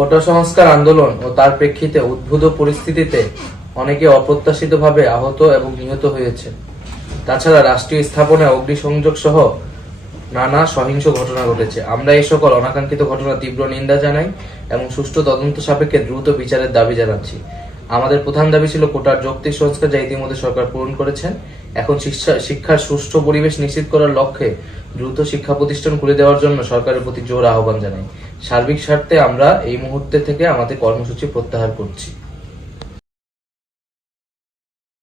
কোটা সংস্কার আন্দোলন ও তার প্রেক্ষিতে উদ্ভূত পরিস্থিতিতে অনেকে অপ্রত্যাশিতভাবে আহত এবং নিহত হয়েছে। তাছাড়া রাষ্ট্রীয় স্থাপনায় অগ্নিসংযোগ সহ নানা সহিংস ঘটনা ঘটেছে। আমরা এই সকল অনাকাঙ্ক্ষিত ঘটনার তীব্র নিন্দা জানাই এবং সুষ্ঠু তদন্ত সাপেক্ষে দ্রুত বিচারের দাবি জানাচ্ছি। আমাদের প্রধান দাবি ছিল কোটার যৌক্তিক সংস্কার, যা ইতিমধ্যে সরকার পূরণ করেছেন। এখন শিক্ষার সুষ্ঠু পরিবেশ নিশ্চিত করার লক্ষ্যে দ্রুত শিক্ষা প্রতিষ্ঠান খুলে দেওয়ার জন্য সরকারের প্রতি জোর আহ্বান জানাই। সার্বিক স্বার্থে আমরা এই মুহূর্তে থেকে আমাদের কর্মসূচি প্রত্যাহার করছি।